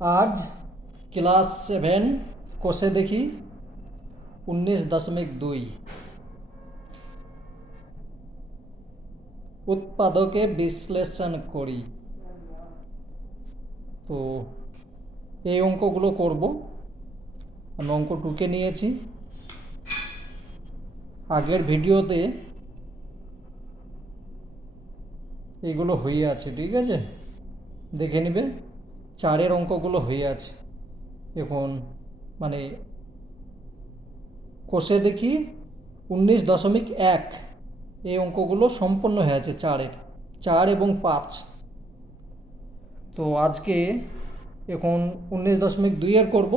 आज क्लास 7 कोषे देखी 19.2 उत्पादके বিশ্লেষণ করি। তো এই অঙ্কগুলো করব। আমি অঙ্ক 2 নিয়েছি। আগের ভিডিওতে এগুলো হয়ে আছে, ঠিক আছে, দেখে নেবে। 4 অঙ্কগুলো হয়ে আছে। এখন মানে কোষে দেখি 19.1 এই অঙ্কগুলো সম্পন্ন হয়ে আছে 4 এবং 5। তো আজকে এখন 19.2 এর করব।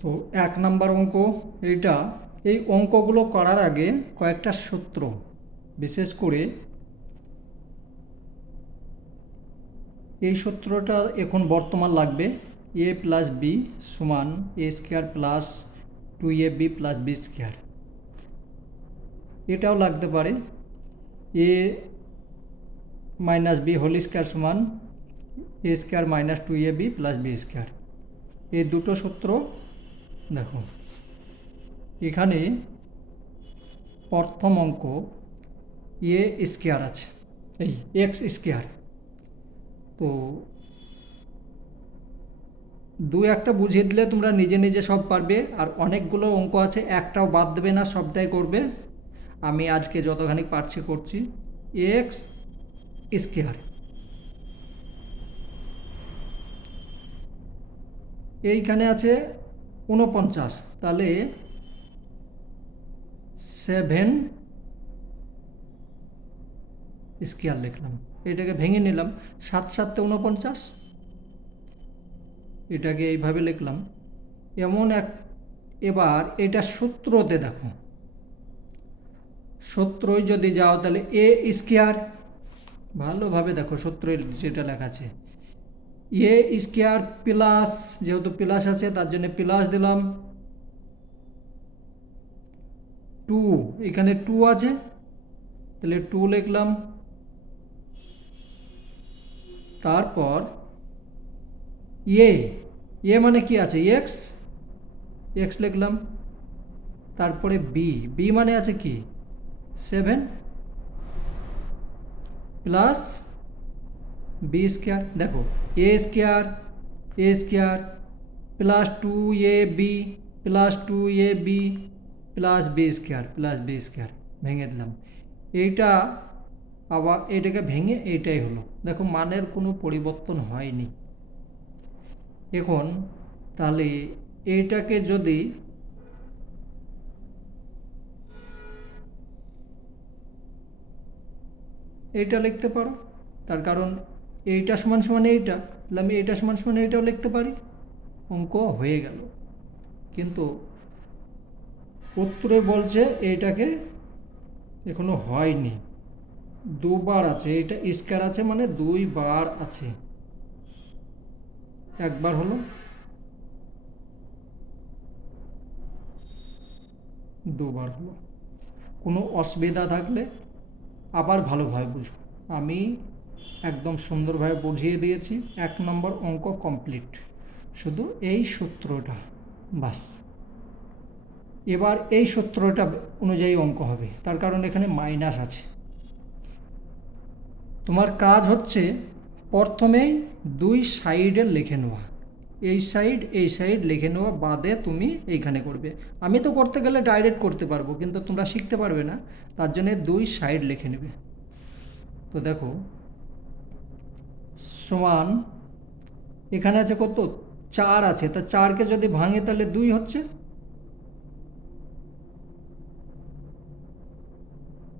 তো 1 নাম্বার অঙ্ক এইটা। এই অঙ্কগুলো করার আগে কয়েকটা সূত্র, বিশেষ করে এই সূত্রটা এখন বর্তমান লাগবে। a প্লাস বি সমান a square plus 2ab plus B square. এটাও লাগতে পারে a minus B whole square সমান a square minus 2ab plus B square. এই দুটো সূত্র দেখো। এখানে প্রথম অঙ্ক এ স্কোয়ার আছে, এই এক্স স্কোয়ার। তো 2-1টা বুঝিয়ে দিলে তোমরা নিজে নিজে সব পারবে। আর অনেকগুলো অঙ্ক আছে, একটাও বাদ দেবে না, সবটাই করবে। আমি আজকে যতখানি পারছি করছি। এক্স স্কোয়ার এইখানে আছে 49, তাহলে 7 স্কোয়ার লিখলাম। এটাকে ভেঙে নিলাম, 7 7 49, এটাকে এইভাবে লিখলাম। এবার এটা সূত্রতে দেখো, সূত্রই যদি যাও তাহলে এ স্কোয়ার, ভালোভাবে দেখো সূত্র যেটা লেখা আছে, এ স্কোয়ার প্লাস, যেহেতু প্লাস আছে তার জন্য প্লাস দিলাম 2, এখানে 2 আছে তাহলে 2 লিখলাম। তারপর এ মানে কি আছে, এক্স লিখলাম। তারপরে বি মানে আছে কি 7 প্লাস বি স্কোয়ার। দেখো A square plus 2ab plus 2ab plus B square ভেঙে দিলাম। এইটা আবার এটাকে ভেঙে এইটাই হলো। দেখো মানের কোনো পরিবর্তন হয়নি। এখন তাহলে এইটাকে যদি এইটা লিখতে পারো, তার কারণ এইটা সমান সমান এইটা, তাহলে আমি এইটা সমান সমান এইটাও লিখতে পারি, অঙ্ক হয়ে গেল। কিন্তু উত্তরে বলছে এইটাকে এখনো হয়নি, 2 বার আছে। এইটা স্কয়ার আছে মানে 2 বার আছে, একবার হলো, 2 বার হলো। কোনো অসুবিধা থাকলে আবার ভালোভাবে বুঝো। আমি একদম সুন্দরভাবে বুঝিয়ে দিয়েছি। 1 নম্বর অঙ্ক কমপ্লিট, শুধু এই সূত্রটা বাস। এবার এই সূত্রটা অনুযায়ী অঙ্ক হবে, তার কারণ এখানে মাইনাস আছে। তোমার কাজ হচ্ছে প্রথমেই 2 সাইডে লিখে নেওয়া, এই সাইড লিখে নেওয়া বাদে তুমি এইখানে করবে। আমি তো করতে গেলে ডাইরেক্ট করতে পারবো, কিন্তু তোমরা শিখতে পারবে না, তার জন্য 2 সাইড লিখে নেবে। তো দেখো সমান, এখানে আছে কত 4 আছে, তা 4কে যদি ভাঙে তাহলে 2 হচ্ছে,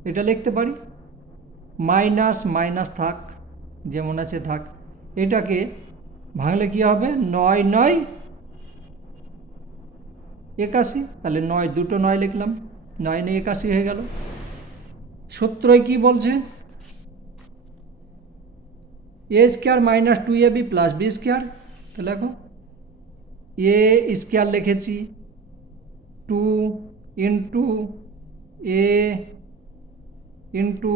এটা লিখতে পারি। মাইনাস থাক, যেমন আছে থাক। এটাকে ভাঙলে কি হবে, 9 9 81, তাহলে 9 দুটো 9 লিখলাম, 9 9 81 হয়ে গেল। সূত্রই কি বলছে, A square minus 2ab plus B square. তাহলে দেখো এ স্কোয়ার লিখেছি, 2 ইন্টু এ ইন্টু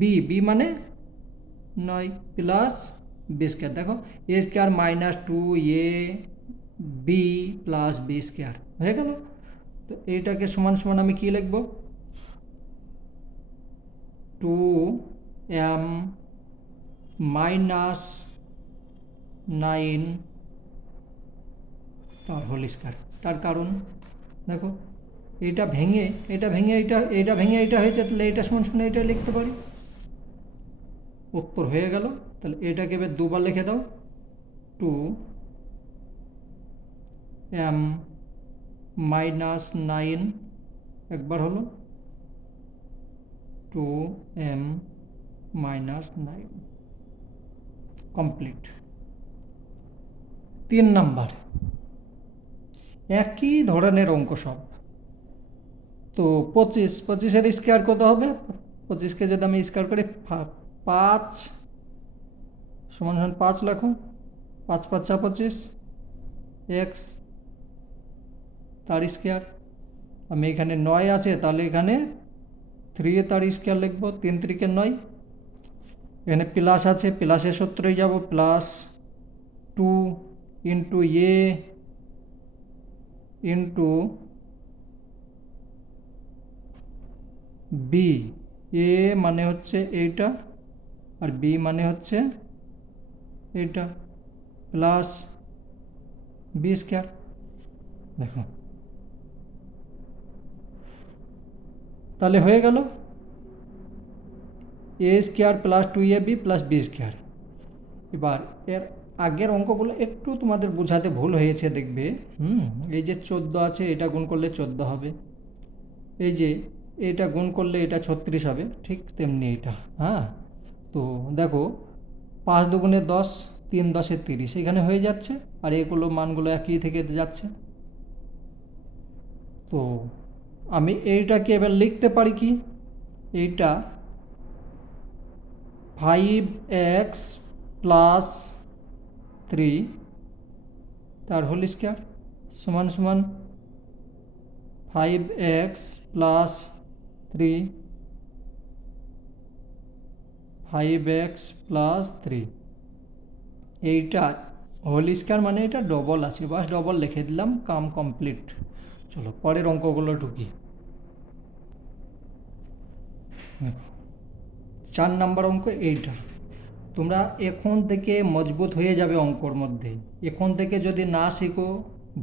বি মানে 9 প্লাস বি স্কোয়ার। দেখো A square minus 2 A B plus B square হয়ে গেল। তো এইটাকে সমান সমান আমি কি লিখব, 2m মাইনাস 9 তার হোল স্কোয়ার। তার কারণ দেখো এটা ভেঙে এটা হয়েছে, তাহলে এটা সমান সমান এটা লিখতে পারি, উত্তর হয়ে গেল। তাহলে এটাকে এবার দুবার লিখে দাও, 2m মাইনাস 9 একবার হলো, 2m মাইনাস 9 কমপ্লিট। 3 নাম্বার একই ধরনের অঙ্ক সব। তো 25 স্কোয়ার কত হবে, 25কে যদি আমি স্কোয়ার করি 5 সমান সমান 5 লেখো, 5 5 25 এক্স তার স্কোয়ার। আমি এখানে 9 আছে, তাহলে এখানে 3 তার স্কোয়ার লিখবো, 3 3 9। এখানে প্লাস আছে, প্লাসের সূত্রেই যাব, plus 2 into A into B. এ মানে হচ্ছে এইটা আর বি মানে হচ্ছে এইটা, প্লাস বি স্কোয়ার। দেখো তাহলে হয়ে গেল A square plus 2ab plus B square. এবার এর আগের অঙ্কগুলো একটু তোমাদের বোঝাতে ভুল হয়েছে দেখবে। এই যে 14 আছে, এটা গুণ করলে 14 হবে, এই যে এটা গুণ করলে এটা 36 হবে, ঠিক তেমনি এটা। হ্যাঁ, তো দেখো 5 দুগুণে 10, 3 10 30 এখানে হয়ে যাচ্ছে, আর এগুলো মানগুলো একই থেকে যাচ্ছে। তো আমি এইটাকে এবার লিখতে পারি কি, এইটা 5x প্লাস 3 তার হোল স্কোয়ার সমান সমান 5x প্লাস 3 5x প্লাস 3, এইটা হোল স্কোয়ার মানে এটা ডবল আছে, বাস ডবল লিখে দিলাম, কাম কমপ্লিট। চলো পরের অঙ্কগুলো ঢুকি। দেখো 4 নাম্বার অঙ্ক এইটা। তোমরা এখন থেকে মজবুত হয়ে যাবে অঙ্কর মধ্যে। এখন থেকে যদি না শিখো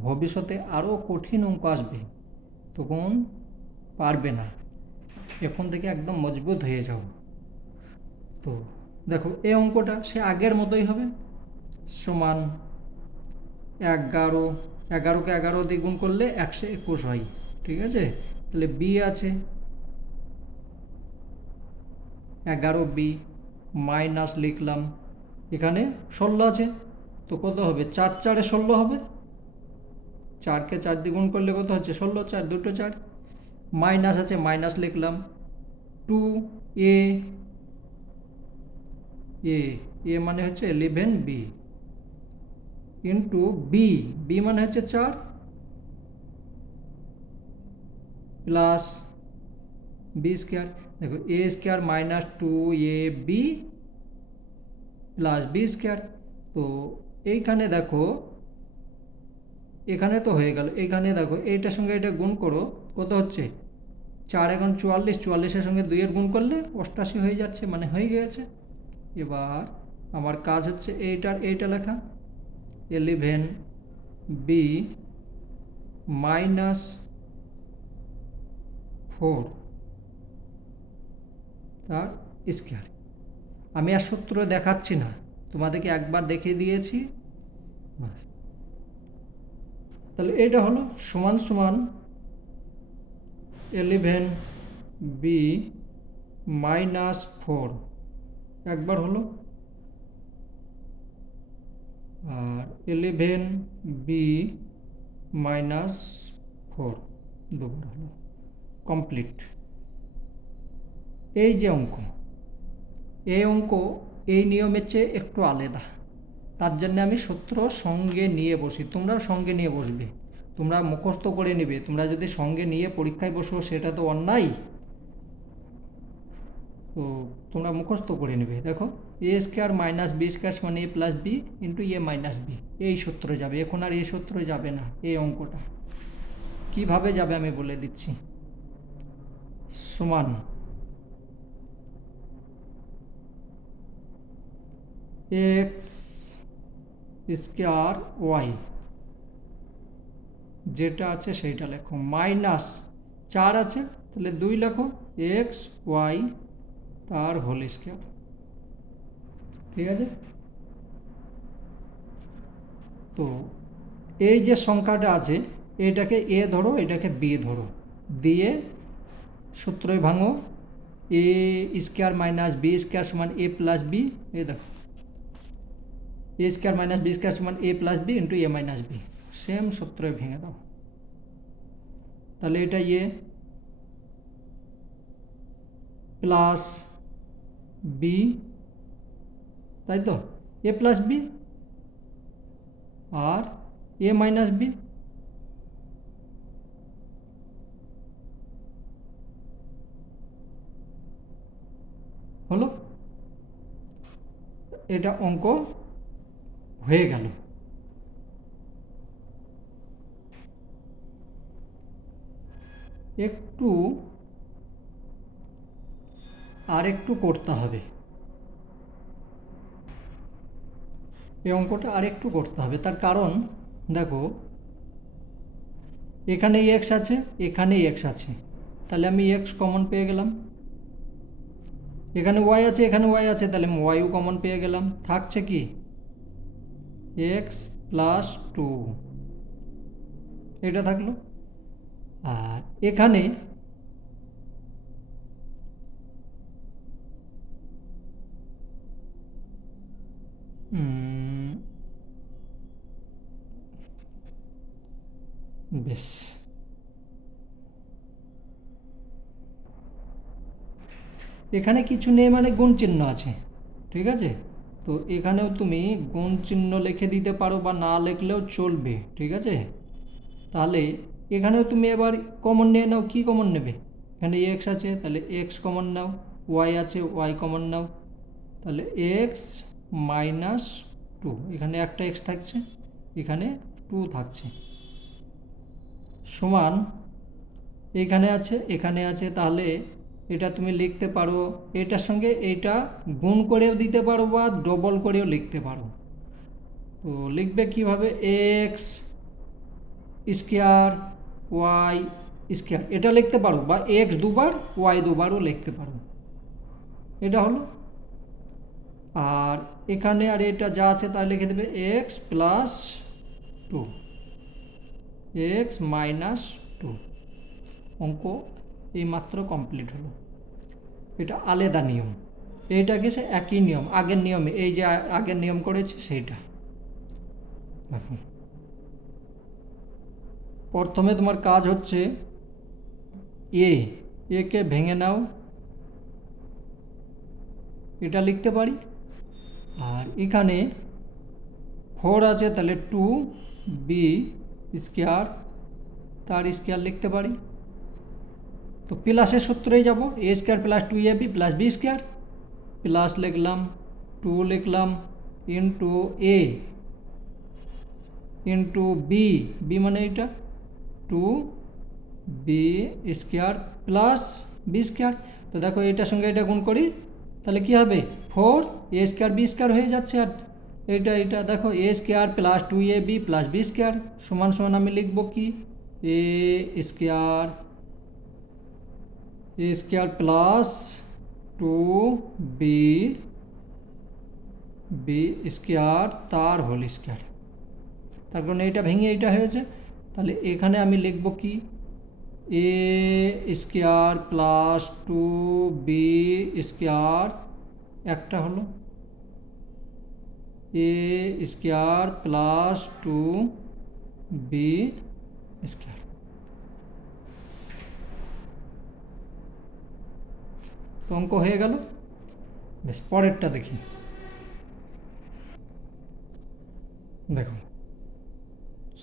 ভবিষ্যতে আরও কঠিন অঙ্ক আসবে, তখন পারবে না। এখন থেকে একদম মজবুত হয়ে যাও। তো দেখো এই অঙ্কটা সে আগের মতোই হবে, সমান 11, 11কে 11 দিয়ে গুণ করলে 121 হয়, ঠিক আছে। তাহলে বি আছে 11b মাইনাস লিখলাম, এখানে 16 আছে, তো কত হবে, 4 4 16 হবে, 4কে 4 দিয়ে গুণ করলে কত হচ্ছে 16, 4 দুটো 4, মাইনাস আছে মাইনাস লিখলাম, 2a এ মানে হচ্ছে 11b ইন্টু বি মানে হচ্ছে 4 প্লাস বি স্কোয়ার। দেখো A square minus 2ab plus B square. তো এইখানে দেখো এখানে তো হয়ে গেল, এখানে দেখো এইটার সঙ্গে এটা গুণ করো, কত হচ্ছে 4 এখন 44, 44-এর সঙ্গে 2-এর গুণ করলে 88 হয়ে যাচ্ছে, মানে হয়ে গিয়েছে। এবার আমার কাজ হচ্ছে এইটা লেখা, 11b মাইনাস 4 তার স্কোয়ার। আমি আর সূত্র দেখাচ্ছি না, তোমাদেরকে একবার দেখিয়ে দিয়েছি, তাহলে এটা হলো সমান সমান 11b মাইনাস 4 একবার হলো, আর 11b মাইনাস 4 দুবার হলো, কমপ্লিট। এই যে অঙ্ক, এই অঙ্ক এই নিয়মের চেয়ে একটু আলাদা, তার জন্য আমি সূত্র সঙ্গে নিয়ে বসি, তোমরাও সঙ্গে নিয়ে বসবে, তোমরা মুখস্থ করে নেবে। তোমরা যদি সঙ্গে নিয়ে পরীক্ষায় বসো সেটা তো অন্যায়। তো তোমরা মুখস্থ করে নেবে। দেখো A square minus B square সমান এ plus B into A minus B, এই সূত্রে যাবে। এখন আর এই সূত্রে যাবে না। এই অঙ্কটা কিভাবে যাবে আমি বলে দিচ্ছি। সমান এক্স স্কোয়ার ওয়াই, যেটা আছে সেইটা লেখো, মাইনাস 4 আছে তাহলে 2 লেখো, এক্স ওয়াই তার হোল স্কোয়ার। ঠিক আছে? তো এই যে সংখ্যাটা আছে এটাকে এ ধরো, এটাকে বি ধরো, দিয়ে সূত্রে ভাঙো। এ স্কোয়ার মাইনাস বি স্কোয়ার সমান এ প্লাস বি, এই দেখো A square minus B square সমান এ plus B into A minus B, same সূত্রে ভেঙে দাও। তাহলে এটা এ প্লাস বি, তাই তো, এ প্লাস বি, আর এ মাইনাস বি, হলো। এটা অঙ্ক হয়ে গেল। একটু আর একটু করতে হবে, এই অঙ্কটা আর একটু করতে হবে। তার কারণ দেখো এখানে এক্স আছে, এখানে এক্স আছে, তাহলে আমি এক্স কমন পেয়ে গেলাম। এখানে ওয়াই আছে, এখানে ওয়াই আছে, তাহলে আমি ওয়াইও কমন পেয়ে গেলাম। থাকছে কি এক্স প্লাস 2, এটা থাকলো। আর এখানে বেশ, এখানে কিছু নেই মানে গুণ চিহ্ন আছে। ঠিক আছে? তো এখানেও তুমি গুণ চিহ্ন লিখে দিতে পারো বা না লিখলেও চলবে। ঠিক আছে? তাহলে এখানেও তুমি এবার কমন নিয়ে নাও। কি কমন নেবে? এখানে এক্স আছে তাহলে এক্স কমন নাও, ওয়াই আছে ওয়াই কমন নাও, তাহলে এক্স মাইনাস 2, এখানে একটা এক্স থাকছে, এখানে 2 থাকছে, সমান এখানে আছে এখানে আছে। তাহলে এটা তুমি লিখতে পারো, এটার সঙ্গে এটা গুণ করেও দিতে পারো বা ডবল করেও লিখতে পারো। তো লিখবে কিভাবে, এক্স স্কোয়ার ওয়াই স্কোয়ার, এটা লিখতে পারো, বা এক্স দুবার ওয়াই দুবারও লিখতে পারো। এটা হলো। আর এখানে আর এটা যা আছে তা লিখে দেবে এক্স প্লাস 2, এক্স মাইনাস 2। অঙ্ক এইমাত্র কমপ্লিট হলো। এটা আলাদা নিয়ম, এইটা গেছে একই নিয়ম, আগের নিয়মে, এই যে আগের নিয়ম করেছি সেইটা। দেখো প্রথমে তোমার কাজ হচ্ছে একে ভেঙে নাও, এটা লিখতে পারি। আর এখানে 4 আছে তাহলে 2b স্কোয়ার তার স্কোয়ার লিখতে পারি। তো প্লাসের সূত্রেই যাব, A square plus 2ab plus B square, plus লিখলাম 2 লিখলাম into A into B, B মানে এটা 2b square plus B square. তো দেখো এটার সঙ্গে এটা গুণ করি, তাহলে কি হবে 4 এ স্কোয়ার বি স্কোয়ার হয়ে যাচ্ছে। আর এটা দেখো A square plus 2ab plus B square সমান সমান আমি লিখব কি A square plus 2b square তার হোল স্কোয়ার। তার কারণে এটা ভেঙে এটা হয়েছে, তাহলে এখানে আমি লিখব কি A square plus 2b square, একটা হলো এ স্কোয়ার প্লাস 2b স্কোয়ার। তো অঙ্ক হয়ে গেল। বেশ, পরেরটা দেখি। দেখো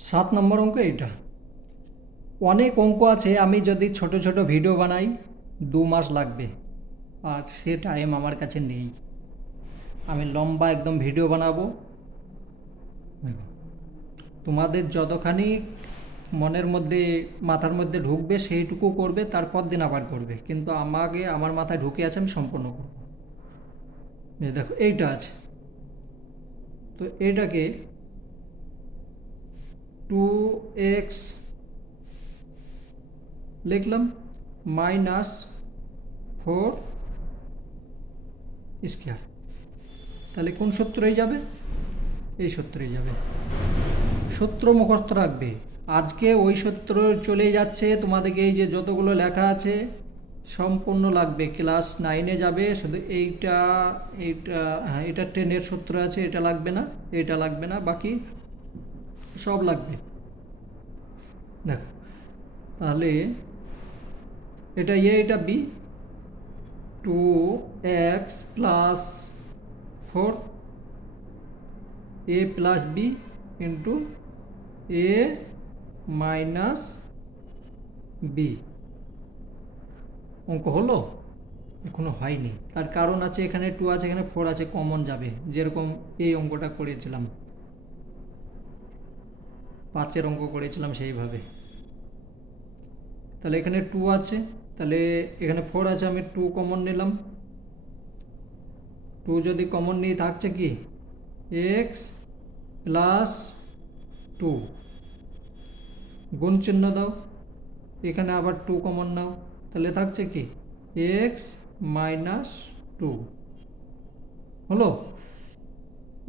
7 নম্বর অঙ্ক এইটা। অনেক অঙ্ক আছে, আমি যদি ছোট ছোট ভিডিও বানাই 2 মাস লাগবে, আর সে টাইম আমার কাছে নেই। আমি লম্বা একদম ভিডিও বানাবো, তোমাদের যতখানি মনের মধ্যে মাথার মধ্যে ঢুকবে সেইটুকু করবে, তারপর দিন আবার করবে, কিন্তু আমাকে আমার মাথায় ঢুকে আছে আমি সম্পূর্ণ করব। দেখো এইটা আছে, তো এইটাকে 2x লিখলাম মাইনাস 4 স্কোয়ার, তাহলে কোন সূত্রেই যাবে? এই সূত্রেই যাবে। সূত্র মুখস্থ রাখবে, আজকে ওই সূত্র চলে যাচ্ছে, তোমাদেরকে এই যে যতগুলো লেখা আছে সম্পূর্ণ লাগবে, ক্লাস 9-এ যাবে। শুধু এইটা এইটা হ্যাঁ, এটা 10-এর সূত্র আছে, এটা লাগবে না, এটা লাগবে না, বাকি সব লাগবে। দেখো তাহলে এটা এটা B, 2x plus 4 a plus B into a minus B. অঙ্ক হলো? এখনো হয়নি, তার কারণ আছে, এখানে 2 আছে, এখানে 4 আছে, কমন যাবে, যেরকম এই অঙ্কটা করেছিলাম, 5-এর অঙ্ক করেছিলাম সেইভাবে। তাহলে এখানে 2 আছে, তাহলে এখানে 4 আছে, আমি 2 কমন নিলাম। 2 যদি কমন নিয়ে থাকছে কি x প্লাস 2, গুণ চিহ্ন দাও, এখানে আবার 2 কমন নাও, তাহলে থাকছে কি x মাইনাস 2 হলো।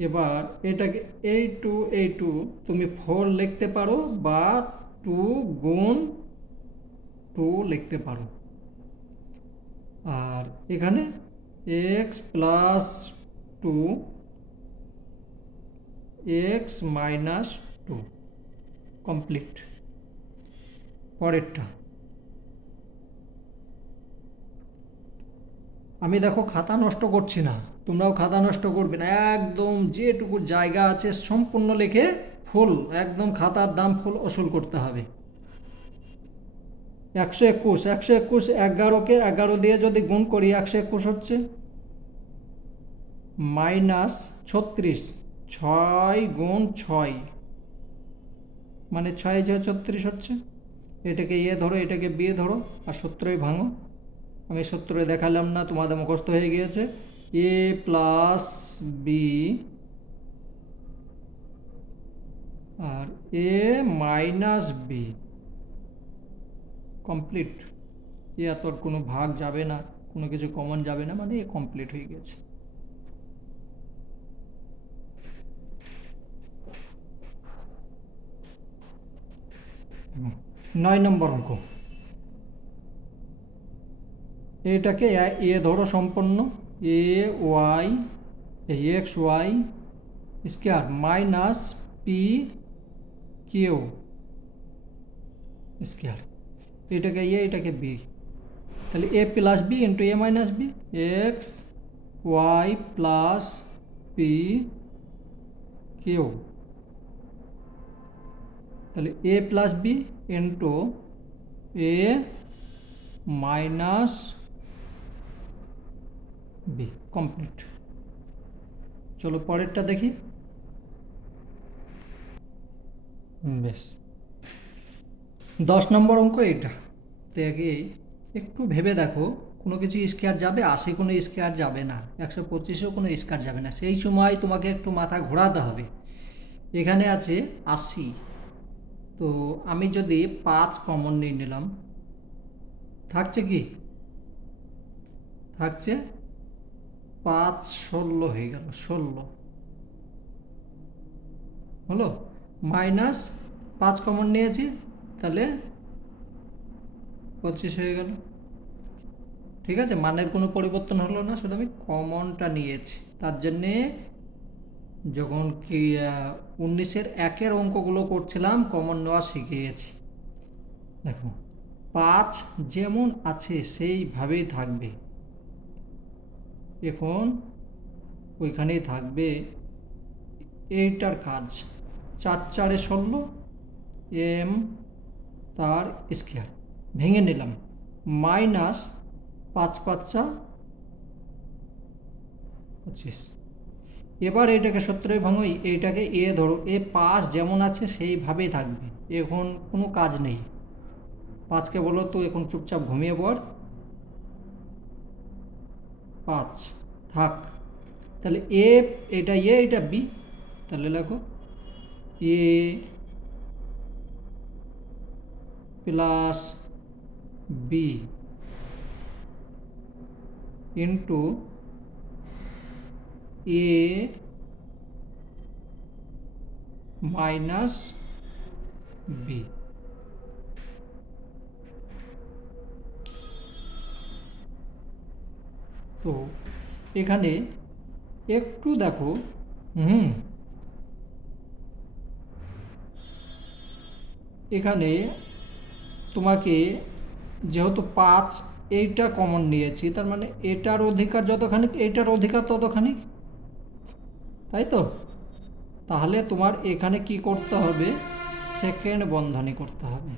এবার এটাকে এই টু তুমি 4 লিখতে পারো বা 2 গুণ 2 লিখতে পারো, আর এখানে x plus 2 x minus 2 complete. পরেরটা আমি দেখো খাতা নষ্ট করছি না, তোমরাও খাতা নষ্ট করবে না, একদম যেটুকু জায়গা আছে সম্পূর্ণ লিখে ফুল একদম খাতার দাম ফুল ওসুল করতে হবে। 121 11কে 11 দিয়ে যদি গুণ করি 121 হচ্ছে, মাইনাস 36 6 গুণ 6 মানে 6 36 হচ্ছে। এটাকে এ ধরো, এটাকে বি ধরো, আর সূত্রই ভাঙো। আমি সূত্রে দেখালাম না, তোমাদের মুখস্থ হয়ে গিয়েছে। এ প্লাস বি আর এ মাইনাস বি কমপ্লিট। এ আর তোর কোনো ভাগ যাবে না, কোনো কিছু কমন যাবে না, মানে এ কমপ্লিট হয়ে গেছে। নয় নম্বর অঙ্ক, এটাকে এ ধরো সম্পন্ন, A Y X Y square minus P Q square, এটাকে এটাকে বি, তাহলে A plus B into A minus B, X Y plus P Q, তাহলে A plus B into A minus B complete. চলো পরেরটা দেখি। বেশ, 10 নম্বর অঙ্ক এটা। তো আগে একটু ভেবে দেখো, কোনো কিছু স্কোয়ার যাবে, 80 কোনো স্কোয়ার যাবে না, 125-এও কোনো স্কোয়ার যাবে না, সেই সময় তোমাকে একটু মাথা ঘোরাতে হবে। এখানে আছে 80, তো আমি যদি 5 কমন নিয়ে নিলাম, থাকছে কি থাকছে 5 16 হয়ে গেল, 16 হলো, মাইনাস 5 কমন নিয়েছি, তাহলে 25 হয়ে গেল। ঠিক আছে, মানের কোনো পরিবর্তন হলো না, শুধু আমি কমনটা নিয়েছি, তার জন্যে যখন কি 19-এর 1-এর অঙ্কগুলো করছিলাম কমন নেওয়া শিখে গেছি। দেখো 5 যেমন আছে সেইভাবেই থাকবে, এখন ওইখানেই থাকবে, এইটার কাজ 4 4 16 এম তার স্কোয়ার ভেঙে নিলাম, মাইনাস 5 5 25। এবার এটাকে সূত্রে ভাঙো, এইটাকে এ ধরো, এ 5 যেমন আছে সেইভাবেই থাকবে, এখন কোনো কাজ নেই। 5কে বলো তো এখন চুপচাপ ঘুমিয়ে পড়, 5 থাক। তাহলে এ, এটা এ, এটা বি, তাহলে লেখো এ plus B into A minus B. তো এখানে একটু দেখো, এখানে তোমাকে যেহেতু 5 এইটা কমন নিয়েছি, তার মানে এটার অধিকার যতখানি এইটার অধিকার ততখানি, তাই তো? তাহলে তোমার এখানে কি করতে হবে, সেকেন্ড বন্ধনী করতে হবে।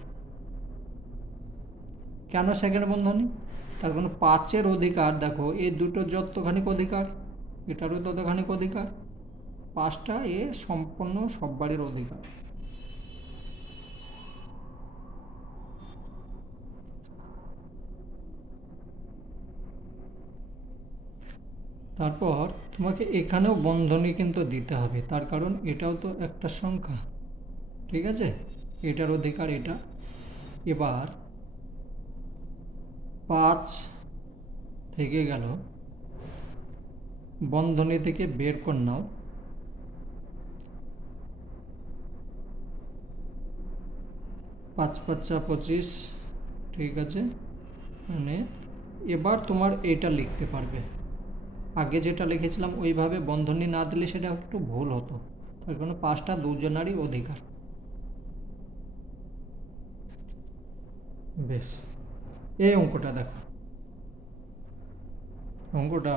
কেন সেকেন্ড বন্ধনী? তার কারণ 5-এর অধিকার দেখো, এই দুটো যতখানিক অধিকার, এটারও ততখানিক অধিকার, 5টা এ সম্পূর্ণ সববারের অধিকার। তারপর তোমাকে এখানেও বন্ধনী কিন্তু দিতে হবে, তার কারণ এটাও তো একটা সংখ্যা, ঠিক আছে? এটার অধিকার এটা। এবার 5 থেকে গেল, বন্ধনী থেকে বের করে নাও, 5 5 25, ঠিক আছে? মানে এবার তোমার এটা লিখতে পারবে। আগে যেটা লিখেছিলাম ওইভাবে বন্ধনী না দিলে সেটা একটু ভুল হতো, তার কারণে 5টা দুজনারই অধিকার। বেশ, এই অঙ্কটা দেখো, অঙ্কটা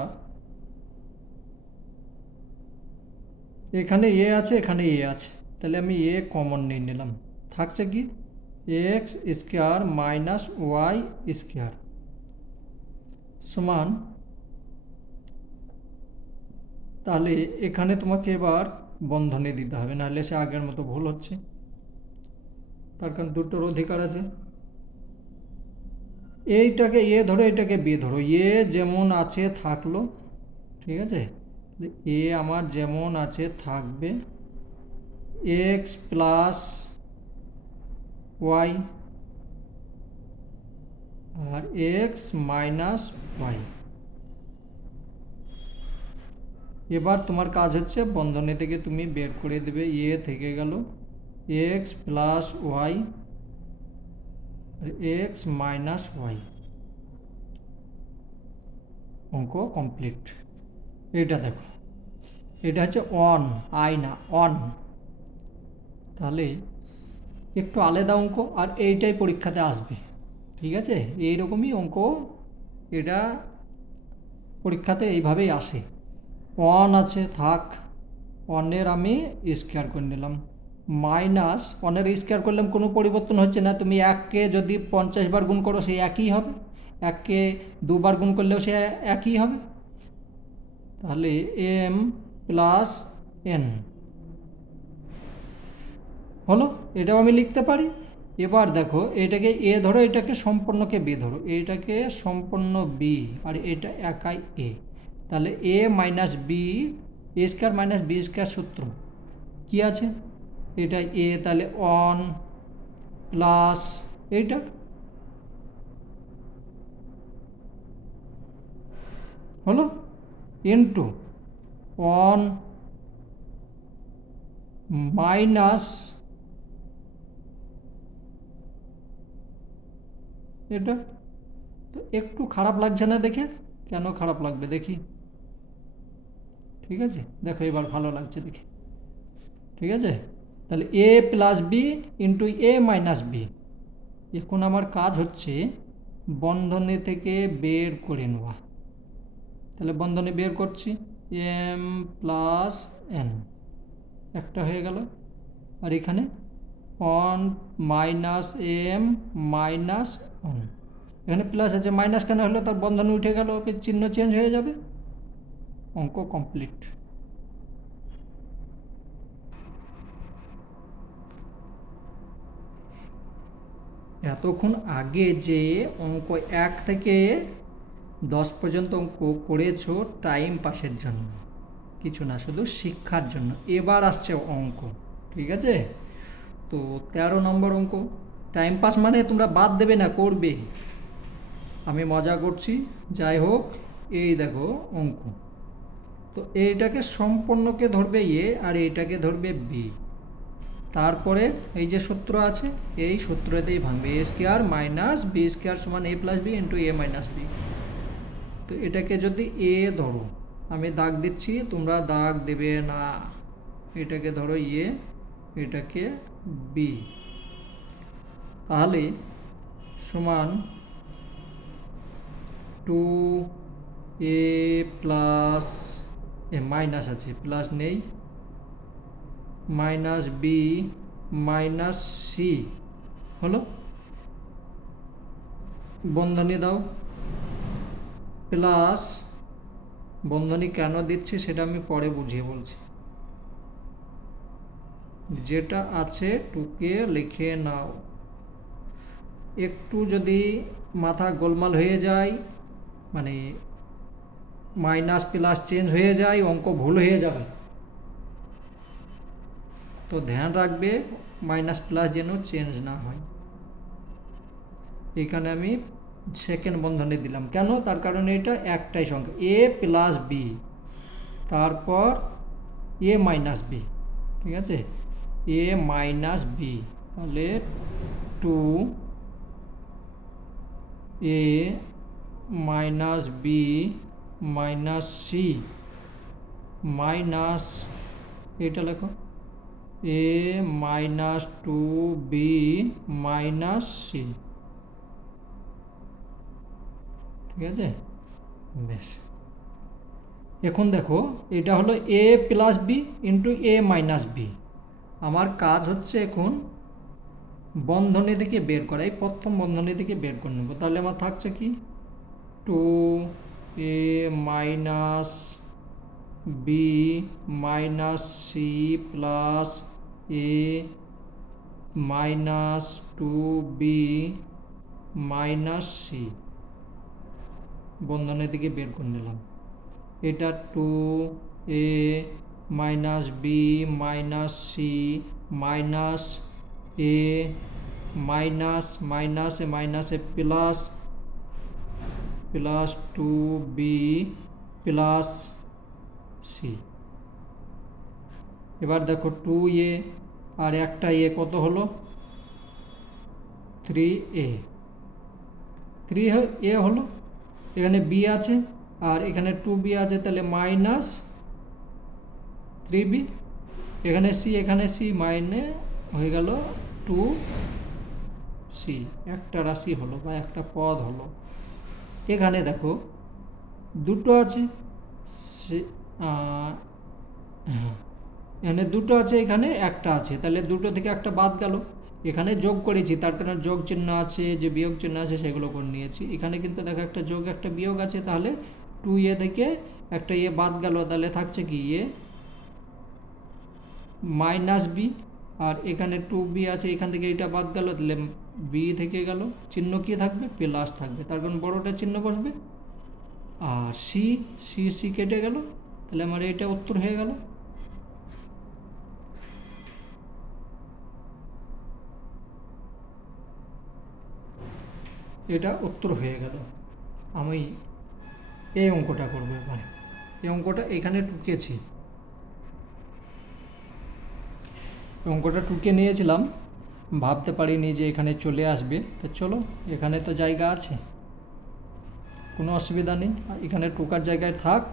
এখানে এ আছে, এখানে এ আছে, তাহলে আমি এ কমন নিয়ে নিলাম, থাকছে কি X square minus Y square সমান, তাহলে এখানে তোমাকে এবার বন্ধনী দিতে হবে, নাহলে সে আগের মতো ভুল হচ্ছে, তার কারণ দুটোর অধিকার আছে। এইটাকে এ ধরো, এটাকে বি ধরো, এ যেমন আছে থাকলো, ঠিক আছে? এ আমার যেমন আছে থাকবে, এক্স প্লাস ওয়াই আর এক্স মাইনাস ওয়াই। এবার তোমার কাজ হচ্ছে বন্ধনী থেকে তুমি বের করে দেবে, এ থেকে গেল এক্স প্লাস ওয়াই আর এক্স মাইনাস ওয়াই। অঙ্ক কমপ্লিট। এটা দেখো, এটা হচ্ছে অন, আই না অন, তাহলে একটু আলাদা অঙ্ক, আর এইটাই পরীক্ষাতে আসবে, ঠিক আছে? এইরকমই অঙ্ক এটা পরীক্ষাতে এইভাবেই আসে। ওয়ান আছে থাক, ওয়ানের আমি স্কোয়ার করে নিলাম, মাইনাস ওয়ানের স্কোয়ার করলাম, কোনো পরিবর্তন হচ্ছে না, তুমি 1কে যদি 50 বার গুণ করো সে একই হবে, 1কে 2 বার গুণ করলেও সে একই হবে, তাহলে এম প্লাস এন হলো, এটাও আমি লিখতে পারি। এবার দেখো, এটাকে এ ধরো, এটাকে সম্পূর্ণকে বি ধরো, এটাকে সম্পূর্ণ বি আর এটা একাই এ, তাহলে এ মাইনাস বি, এ স্কোয়ার মাইনাস বি স্কোয়ার সূত্র কী আছে, এটা এ, তাহলে অন প্লাস এইটা হলো ইন্টু অন মাইনাস এটা। তো একটু খারাপ লাগছে না দেখে? কেন খারাপ লাগবে দেখি, ঠিক আছে? দেখো এবার ভালো লাগছে দেখি, ঠিক আছে? তাহলে A plus B into A minus B. এখন আমার কাজ হচ্ছে বন্ধনী থেকে বের করে নেওয়া, তাহলে বন্ধনী বের করছি, এম প্লাস এন একটা হয়ে গেল, আর এখানে N minus M minus N, এখানে প্লাস আছে, মাইনাস কেন হলো, তার বন্ধনী উঠে গেল, ওকে চিহ্ন চেঞ্জ হয়ে যাবে, অঙ্ক কমপ্লিট। এতক্ষণ আগে যে অঙ্ক 1 থেকে 10 পর্যন্ত অঙ্ক করেছো টাইম পাসের জন্য, কিছু না, শুধু শিক্ষার জন্য। এবার আসছে অঙ্ক, ঠিক আছে? তো 13 নম্বর অঙ্ক। টাইম পাস মানে তোমরা বাদ দেবে না, করবে। আমি মজা করছি, যাই হোক। এই দেখো অঙ্ক, তো এইটাকে সম্পূর্ণকে ধরবে এ আর এইটাকে ধরবে বি। তারপরে এই যে সূত্র আছে, এই সূত্রতেই ভাঙবে। এ স্কোয়ার মাইনাস বি স্কোয়ার সমান এ plus B into A minus B. তো এটাকে যদি এ ধরো, আমি দাগ দিচ্ছি, তোমরা দাগ দেবে না। এটাকে ধরো এ, এটাকে বি, তাহলে সমান 2a প্লাস এ মাইনাস আছে, প্লাস নেই, মাইনাস বি মাইনাস সি হলো, বন্ধনী দাও, প্লাস, বন্ধনী কেন দিচ্ছি সেটা আমি পরে বুঝিয়ে বলছি। যেটা আছে টুকে লিখে নাও। একটু যদি মাথা গোলমাল হয়ে যায়, মানে মাইনাস প্লাস চেঞ্জ হয়ে যায়, অঙ্ক ভুল হয়ে যাবে। তো ধ্যান রাখবে মাইনাস প্লাস যেন চেঞ্জ না হয়। এখানে আমি সেকেন্ড বন্ধনী দিলাম, কেন? তার কারণে এটা একটাই সংখ্যা, এ প্লাস বি, তারপর এ মাইনাস বি, ঠিক আছে? এ মাইনাস বি, তাহলে 2a minus B minus C minus, এটা লেখো, এ মাইনাস 2b মাইনাস সি, ঠিক আছে? বেশ, এখন দেখো এটা হলো এ plus B into A minus B. আমার কাজ হচ্ছে এখন বন্ধনী থেকে বের করা, এই প্রথম বন্ধনী থেকে বের করে নেবো। তাহলে আমার থাকছে কি, 2a minus B minus C plus A minus 2b minus C, বন্ধনী থেকে বের করে নিলাম। এটা 2a minus B minus C minus A minus minus A minus A plus plus 2b plus C. এবার দেখো 2a আর একটা এ কত হলো, 3a, 3a হলো, এখানে বি আছে আর এখানে 2b আছে, তাহলে মাইনাস 3b, এখানে সি মাইনে হয়ে গেল 2c, একটা রাশি হলো বা একটা পদ হলো। এখানে দেখো দুটো আছে, এখানে দুটো আছে, এখানে একটা আছে, তাহলে দুটো থেকে একটা বাদ গেল। এখানে যোগ করেছি, তার কারণে যোগ চিহ্ন আছে, যে বিয়োগ চিহ্ন আছে সেগুলো করে নিয়েছি। এখানে কিন্তু দেখো একটা যোগ একটা বিয়োগ আছে, তাহলে 2a থেকে একটা এ বাদ গেল, তাহলে থাকছে কি এ মাইনাস বি, আর এখানে 2b আছে, এখান থেকে এটা বাদ গেল, তাহলে বি থেকে গেল, চিহ্ন কি থাকবে, প্লাস থাকবে, তার কারণ বড়টা চিহ্ন বসবে। আর সি সি সি কেটে গেল, তাহলে আমার এটা উত্তর হয়ে গেল। এটা উত্তর হয়ে গেল। আমি এই অঙ্কটা করব এবারে। এই অঙ্কটা এখানে টুকেছি, অঙ্কটা টুকে নিয়েছিলাম, ভাবতে পারিনি যে এখানে চলে আসবে। তো চলো, এখানে তো জায়গা আছে, কোনো অসুবিধা নেই, এখানে টুকার জায়গায় থাক।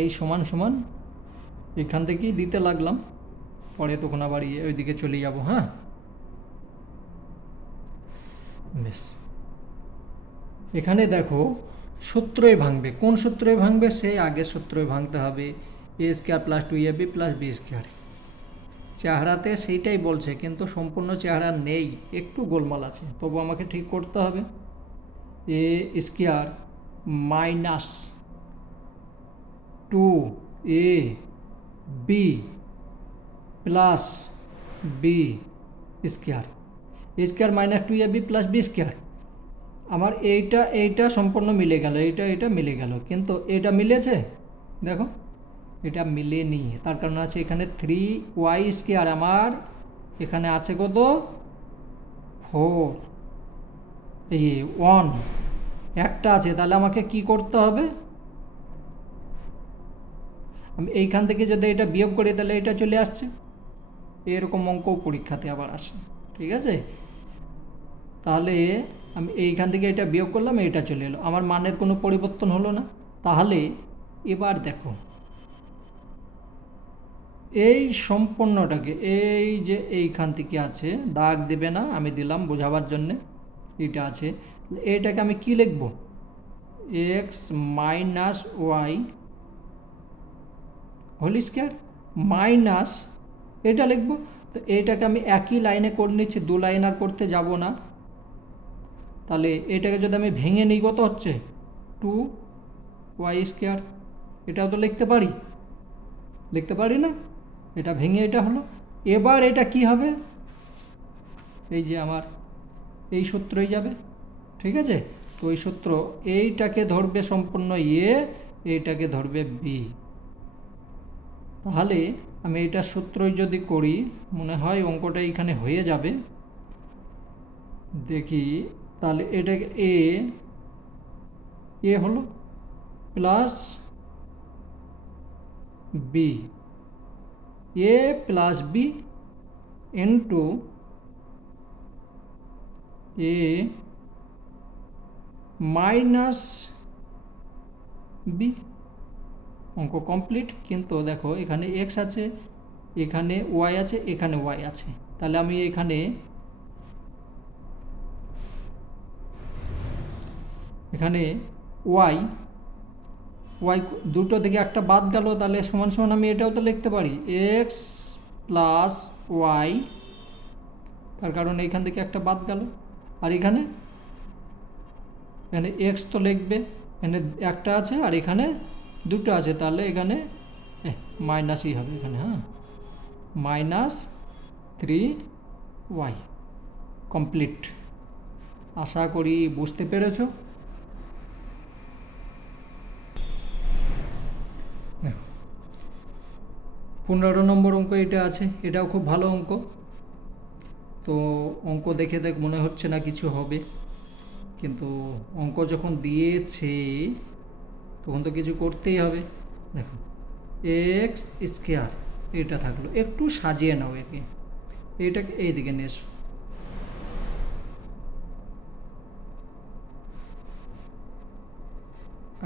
এই সমান সমান এখান থেকেই দিতে লাগলাম, পরে তখন আবার ওইদিকে চলে যাব। হ্যাঁ, বেশ। এখানে দেখো সূত্রই ভাঙবে, কোন সূত্রই ভাঙবে, সেই আগের সূত্রই ভাঙতে হবে, A square plus 2ab plus B square. চেহারাতে সেইটাই বলছে, কিন্তু সম্পূর্ণ চেহারা নেই, একটু গোলমাল আছে, তবু আমাকে ঠিক করতে হবে। A square minus two A B plus B square, A square minus two A B plus B square. আমার এইটা সম্পূর্ণ মিলে গেল, এটা মিলে গেল, কিন্তু এটা মিলেছে? দেখো এটা মিলেনি, তার কারণ আছে এখানে 3y স্কোয়ার, আমার এখানে আছে কত 4, এই 1 একটা আছে, তাহলে আমাকে কি করতে হবে? আমি এইখান থেকে যদি এটা বিয়োগ করি তাহলে এটা চলে আসছে। এরকম অঙ্ক পরীক্ষাতে আবার আসে, ঠিক আছে? তাহলে আমি এইখান থেকে এটা বিয়োগ করলাম, এটা চলে এলো, আমার মানের কোনো পরিবর্তন হলো না। তাহলে এবার দেখো এই সম্পূর্ণটাকে, এই যে এইখান থেকে আছে, দাগ দেবে না, আমি দিলাম বোঝাবার জন্যে, এটা আছে, এটাকে আমি কি লিখব? X minus Y whole square minus এটা লিখব। তো এইটাকে আমি একই লাইনে করে নিচ্ছি, দু লাইন আর করতে যাব না। তাহলে এটাকে যদি আমি ভেঙে নিই কত হচ্ছে 2y স্কোয়ার, এটাও তো লিখতে পারি, লিখতে পারি না? এটা ভেঙে এটা হলো। এবার এটা কি হবে? এই যে আমার এই সূত্রই যাবে, ঠিক আছে? তো ওই সূত্র এইটাকে ধরবে সম্পূর্ণ এ, এইটাকে ধরবে বি। তাহলে আমি এটা সূত্রই যদি করি, মনে হয় অঙ্কটা এইখানে হয়ে যাবে। দেখি, তাহলে এটাকে এ হলো plus B, A plus B into A minus B. অঙ্ক কমপ্লিট। কিন্তু দেখো এখানে এক্স আছে, এখানে ওয়াই আছে, এখানে ওয়াই আছে, তাহলে আমি এখানে ওয়াই দুটো থেকে একটা বাদ গেল, তাহলে সমান সমান আমি এটাও তো লিখতে পারি এক্স প্লাস ওয়াই, তার কারণ এইখান থেকে একটা বাদ গেল। আর এখানে এক্স তো লিখবে, এখানে একটা আছে আর এখানে দুটো আছে, তাহলে এখানে মাইনাসই হবে এখানে, হ্যাঁ, -3y। কমপ্লিট। আশা করি বুঝতে পেরেছো। 15 নম্বর অঙ্ক এটা আছে, এটাও খুব ভালো অঙ্ক। তো অঙ্ক দেখে মনে হচ্ছে না কিছু হবে, কিন্তু অঙ্ক যখন দিয়েছে তখন তো কিছু করতেই হবে। দেখো এক্স স্কোয়ার এটা থাকলো, একটু সাজিয়ে নাও একে, এইটাকে এইদিকে নিয়ে এসো,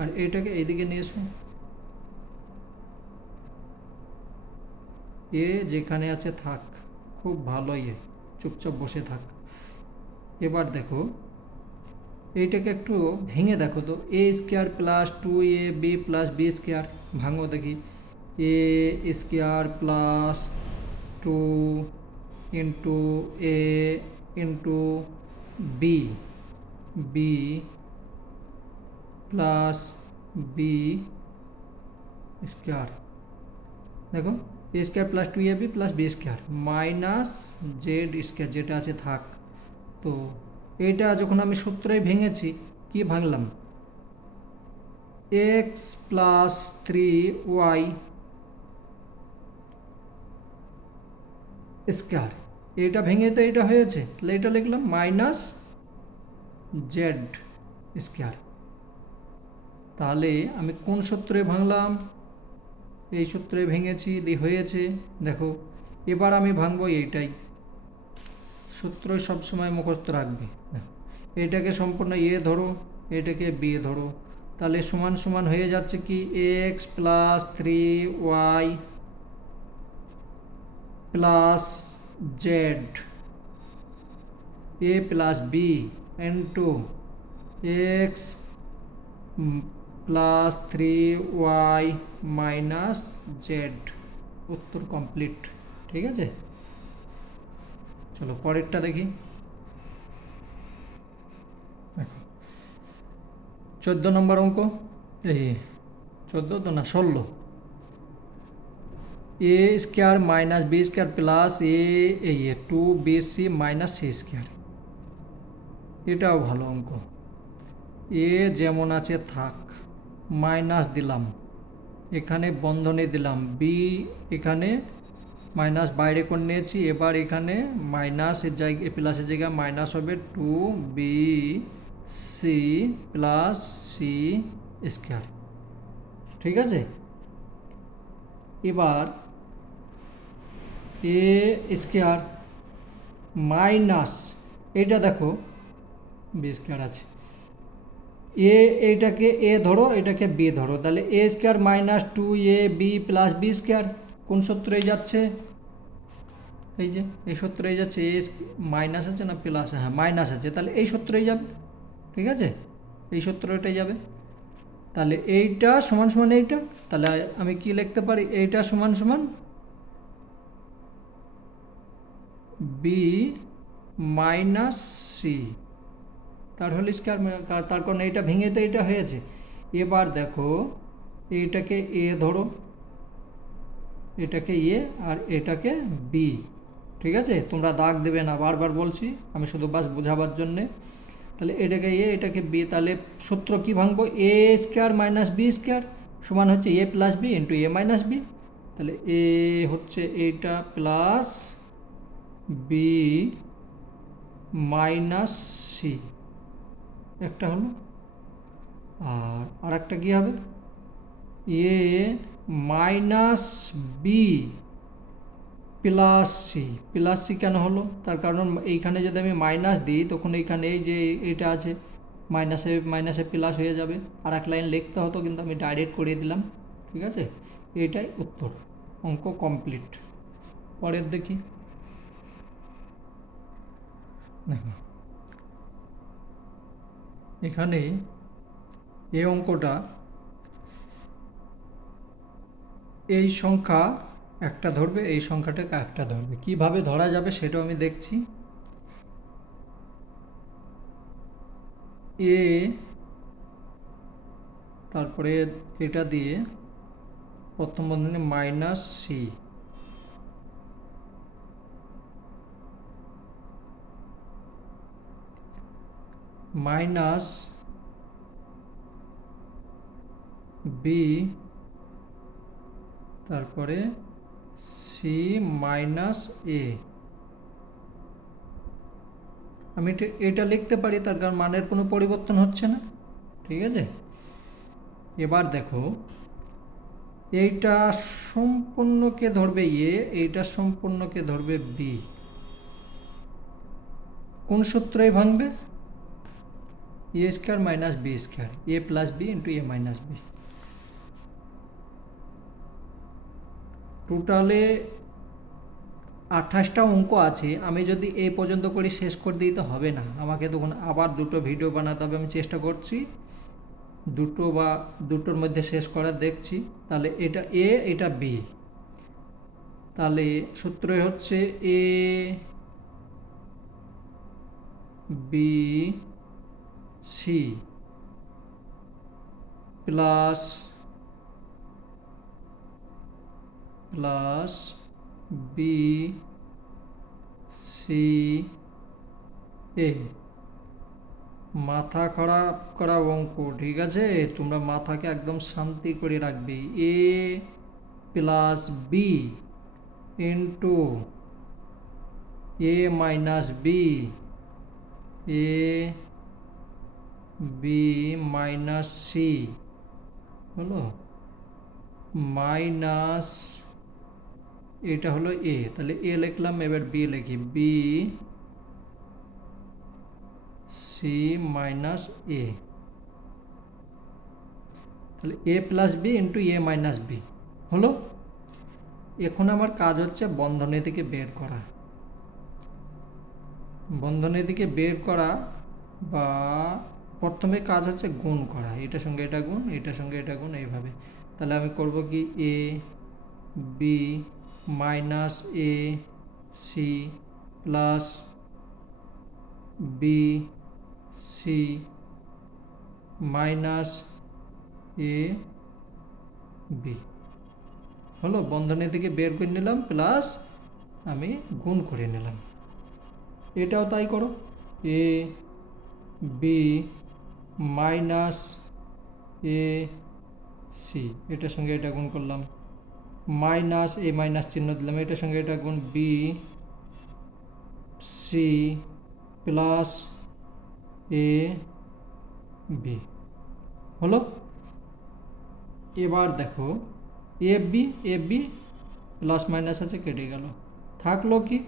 আর এইটাকে এইদিকে নিয়ে এসো। এ যেখানে আছে থাক, খুব ভালোই, চুপচাপ বসে থাক। এবার দেখো এইটাকে একটু ভেঙে দেখো তো, A square plus 2ab plus B square, ভাঙো দেখি। A square plus 2 into A into B, B plus B square, দেখো A square plus 2ab plus B square minus Z square, যেটা আছে থাক। তো এইটা যখন আমি সূত্রে ভেঙেছি, কি ভাঙলাম? এক্স প্লাস 3y স্কোয়ার, এটা ভেঙে তো এটা হয়েছে, তাহলে এটা লিখলাম মাইনাস জেড স্কোয়ার। তাহলে আমি কোন সূত্রে ভাঙলাম? এই সূত্রে ভেঙেছি, হয়েছে। দেখো এবার আমি ভাঙবো এইটাই, সূত্র সবসময় মুখস্থ রাখবে। এটাকে সম্পূর্ণ এ ধরো, এটাকে বি ধরো, তাহলে সমান সমান হয়ে যাচ্ছে কি X plus 3y plus Z, A plus B into X plus 3y minus Z. উত্তর কমপ্লিট, ঠিক আছে? চলো পরেরটা দেখি। দেখো 14 নম্বর অঙ্ক, এই 14 তো না 16, A square minus B square plus A 2bc minus C square. এটাও ভালো অঙ্ক। এ যেমন আছে থাক, মাইনাস দিলাম, এখানে বন্ধনী দিলাম, বি এখানে মাইনাস বাইরে করে নিয়েছি, এবার এখানে মাইনাসের জায়গায় প্লাসের জায়গায় মাইনাস হবে 2bc প্লাস সি স্কোয়ার। ঠিক আছে, এবার এ স্কোয়ার মাইনাস এইটা দেখো বি স্কোয়ার আছে, এইটাকে এ ধরো, এটাকে বি ধরো, তাহলে A square minus 2ab plus B square কোন সূত্রে যাচ্ছে? এই যে এই সূত্রেই যাচ্ছে। এ মাইনাস আছে না প্লাস? হ্যাঁ মাইনাস আছে, তাহলে এই সূত্রেই যাবে। ঠিক আছে, এই সূত্রটাই যাবে। তাহলে এইটা সমান সমান এইটা, তাহলে আমি কি লিখতে পারি? এইটা সমান সমান বি মাইনাস সি, তার হোল স্কোয়ার, তার কারণে এইটা ভেঙে তো এইটা হয়েছে। এবার দেখো এইটাকে এ ধরো, এটাকে এ আর এটাকে বি। ঠিক আছে, তোমরা দাগ দেবে না, বারবার বলছি, আমি শুধু বাস বোঝাবার জন্যে। তাহলে এটাকে এ, এটাকে বি, তাহলে সূত্র কি ভাঙবো? এ স্কোয়ার মাইনাস বি স্কোয়ার সমান হচ্ছে এ plus B into A minus B. তাহলে এ হচ্ছে এইটা প্লাস বি মাইনাস সি, একটা হলো। আর একটা কী হবে? A minus B plus C. Plus C কেন হলো? তার কারণ এইখানে যদি আমি মাইনাস দিই তখন এইখানে এই যে এটা আছে মাইনাসে মাইনাসে প্লাস হয়ে যাবে, আর এক লাইন লিখতে হতো কিন্তু আমি ডাইরেক্ট করিয়ে দিলাম। ঠিক আছে, এইটাই উত্তর, অঙ্ক কমপ্লিট। পরের দেখি, দেখো এখানে এই অঙ্কটা, এই সংখ্যা একটা ধরবে, এই সংখ্যাটাকে একটা ধরবে, কিভাবে ধরা যাবে সেটাও আমি দেখছি। এ তারপরে এটা দিয়ে প্রথম বন্ধনী মাইনাস সি, মাইনাস বি, তারপরে সি মাইনাস এ। আমি এটা লিখতে পারি, তার কারণ মানের কোনো পরিবর্তন হচ্ছে না। ঠিক আছে, এবার দেখো এইটা সম্পূর্ণকে ধরবে এ, এইটা সম্পূর্ণকে ধরবে বি। কোন সূত্রই ভাঙবে? এ square minus B square, A plus B into A minus B. টোটালে 28টা অঙ্ক আছে, আমি যদি এই পর্যন্ত করি শেষ করে দিই তো হবে না, আমাকে তখন আবার দুটো ভিডিও বানাতে হবে। আমি চেষ্টা করছি দুটো বা দুটোর মধ্যে শেষ করার দেখছি। তাহলে এটা এ, এটা বি, তাহলে সূত্রই হচ্ছে A B C plus plus B C A. মাথা খারাপ করা অঙ্ক, ঠিক আছে, তোমরা মাথাকে একদম শান্তি করে রাখবে। এ plus B into A minus B, A B minus C হলো, মাইনাস এটা হলো এ, তাহলে এ লিখলাম, এবার বি লিখি, বি সি মাইনাস এ। তাহলে A plus B into A minus B হলো। এখন আমার কাজ হচ্ছে বন্ধনী থেকে বের করা, বন্ধনী থেকে বের করা, বা প্রথমে কাজ হচ্ছে গুণ করা, এটার সঙ্গে এটা গুণ, এটার সঙ্গে এটা গুণ, এইভাবে। তাহলে আমি করব কি, A B minus A C plus B C minus A B হলো, বন্ধনী থেকে বের করে নিলাম, প্লাস আমি গুণ করে নিলাম। এটাও তাই করো, এ বি মাইনাস এ সি, এটার সঙ্গে এটা গুণ করলাম, মাইনাস এ মাইনাস চিহ্ন দিলাম, এটার সঙ্গে এটা গুণ, বি সি প্লাস এ বি হলো। এবার দেখো এফ বি প্লাস মাইনাস আছে, কেটে গেল, থাকলো কি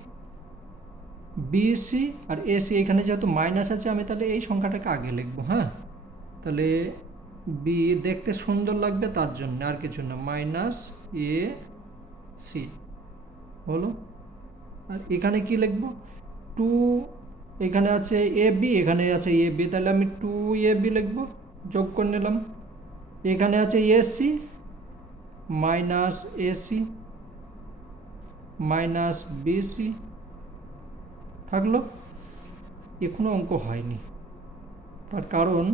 বিসি আর এসি। এখানে যেহেতু মাইনাস আছে আমি তাহলে এই সংখ্যাটাকে আগে লিখবো। হ্যাঁ, তাহলে বি দেখতে সুন্দর লাগবে তার জন্য, আর কিছু না, মাইনাস এ সি হলো। আর এখানে কি লিখবো, টু, এখানে আছে এ বি, এখানে আছে এ বি, তাহলে আমি টু এ বি লিখবো, যোগ করে নিলাম। এখানে আছে AC minus AC minus BC থাকলো। এখনো অঙ্ক হয়নি, তার কারণ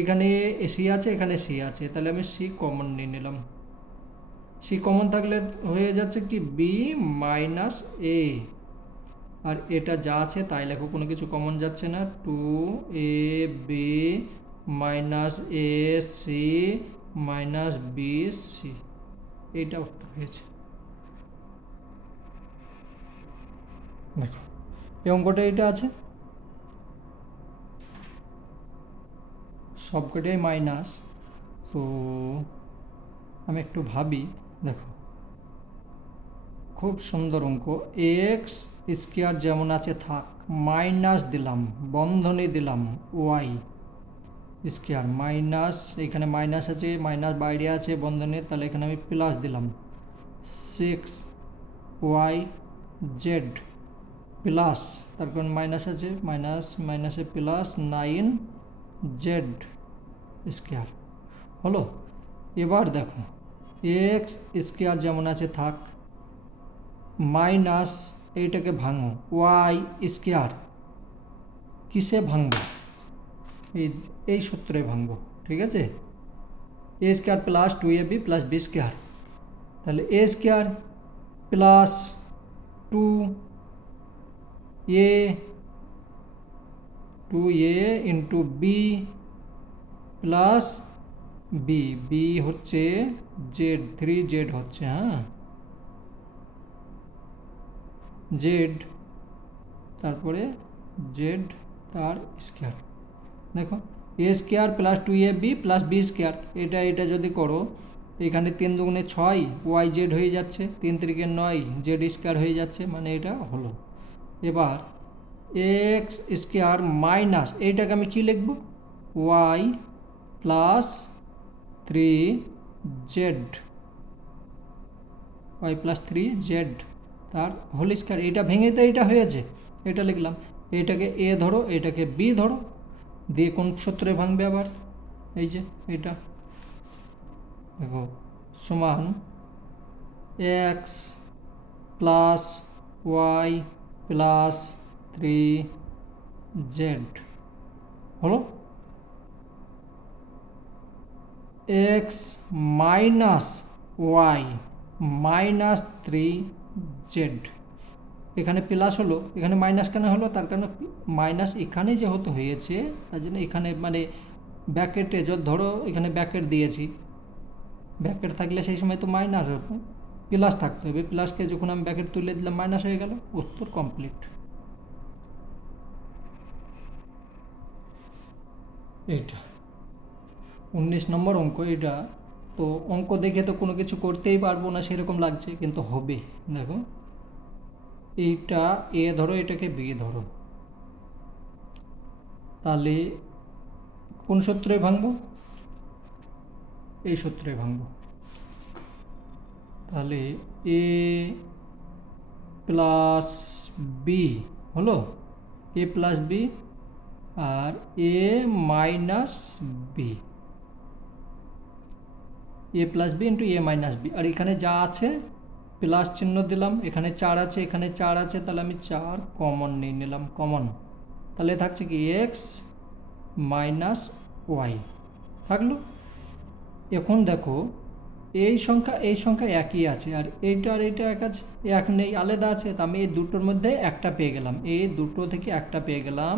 এখানে সি আছে, এখানে সি আছে, তাহলে আমি সি কমন নিয়ে নিলাম। সি কমন থাকলে হয়ে যাচ্ছে কি বি মাইনাস এ, আর এটা যা আছে তাই লেখো, কোনো কিছু কমন যাচ্ছে না, two A B minus A C minus B C, এইটা উত্তর হয়েছে। দেখো এই অঙ্কটা এটা আছে, সবকটাই মাইনাস। তো আমি একটু ভাবি, দেখো খুব সুন্দর অঙ্ক, এক্স স্কোয়ার যেমন আছে থাক, মাইনাস দিলাম, বন্ধনী দিলাম ওয়াই স্কোয়ার মাইনাস, এখানে মাইনাস আছে, মাইনাস বাইরে আছে বন্ধনী, তাহলে এখানে আমি প্লাস দিলাম, সিক্স ওয়াই জেড প্লাস, তারপর মাইনাস আছে, মাইনাস মাইনাসে প্লাস নাইন জেড স্কোয়ার হলো। এবার দেখো এক্স স্কোয়ার যেমন আছে থাক, মাইনাস এইটাকে ভাঙো, ওয়াই স্কোয়ার কিসে ভাঙবো, এই সূত্রে ভাঙবো, ঠিক আছে, A square plus two A B plus B square, তাহলে A square plus two A into B plus B, B হচ্ছে জেড, থ্রি জেড হচ্ছে, হ্যাঁ জেড, তারপরে জেড তার স্কোয়ার। দেখো A square plus two A B plus B square, এটা যদি করো, এখানে তিন দুগুণে ছয়, ওয়াই জেড হয়ে যাচ্ছে, তিন তিরিকে নয়, জেড স্কোয়ার হয়ে যাচ্ছে, মানে এটা হলো। এবার এক্স স্কোয়ার মাইনাস, এইটাকে আমি কী লিখব, Y plus three Z, Y plus three Z তার হোল স্কোয়ার, এইটা ভেঙে তো এইটা হয়েছে, এটা লিখলাম। এইটাকে এ ধরো, এটাকে বি ধরো, দিয়ে কোন সূত্রে ভাঙবে আবার, এই যে এটা দেখো, সমান X plus Y plus three Z হলো, X minus Y minus three Z, এখানে প্লাস হলো, এখানে মাইনাস কেন হলো, তার কারণ মাইনাস এখানে যেহেতু হয়েছে, তার জন্য এখানে মানে ব্যাকেটে যত ধরো এখানে ব্যাকেট দিয়েছি, ব্যাকেট থাকলে সেই সময় তো মাইনাস হতো, প্লাস থাকতে হবে, প্লাসকে যখন আমি ব্যাকেট তুলে দিলাম মাইনাস হয়ে গেল, উত্তর কমপ্লিট। এইটা 19 নম্বর অঙ্ক এটা। তো অঙ্ক দেখে তো কোনো কিছু করতেই পারবো না সেরকম লাগছে, কিন্তু হবে। দেখো এইটা এ ধরো, এটাকে বি ধরো, তাহলে কোন সূত্রে ভাঙবো, এই সূত্রে ভাঙবো, তাহলে এ প্লাস বি হলো, এ প্লাস বি আর A minus B, A plus B into A minus B, আর এখানে যা আছে প্লাস চিহ্ন দিলাম, এখানে 4 আছে, এখানে 4 আছে, তাহলে আমি 4 কমন নিয়ে নিলাম, কমন, তাহলে থাকছে কি এক্স মাইনাস ওয়াই থাকলো। এখন দেখো এই সংখ্যা একই আছে, আর এইটা আর এইটা এক আছে, এক নেই, আলাদা আছে। তো আমি এই দুটোর মধ্যে একটা পেয়ে গেলাম, এই দুটো থেকে একটা পেয়ে গেলাম।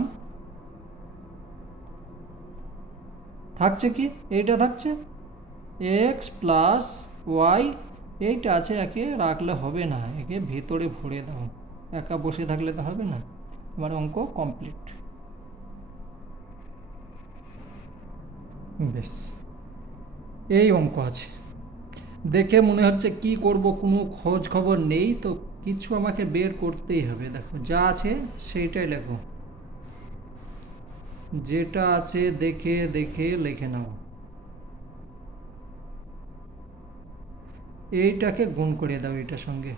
থাকছে কি, এইটা থাকছে এক্স প্লাস ওয়াই, এইটা আছে, একে রাখলে হবে না, একে ভেতরে ভরে দাও, একা বসে থাকলে তো হবে না। আমার অঙ্ক কমপ্লিট। বেশ, এই অঙ্ক আছে। দেখে মনে হচ্ছে কি করব, কোনো খোঁজ খবর নেই তো, কিছু আমাকে বের করতেই হবে। দেখো যা আছে সেইটাই লেখো, যেটা আছে দেখে দেখে লিখে নাও। এইটাকে গুণ করে দাও এটার সঙ্গে,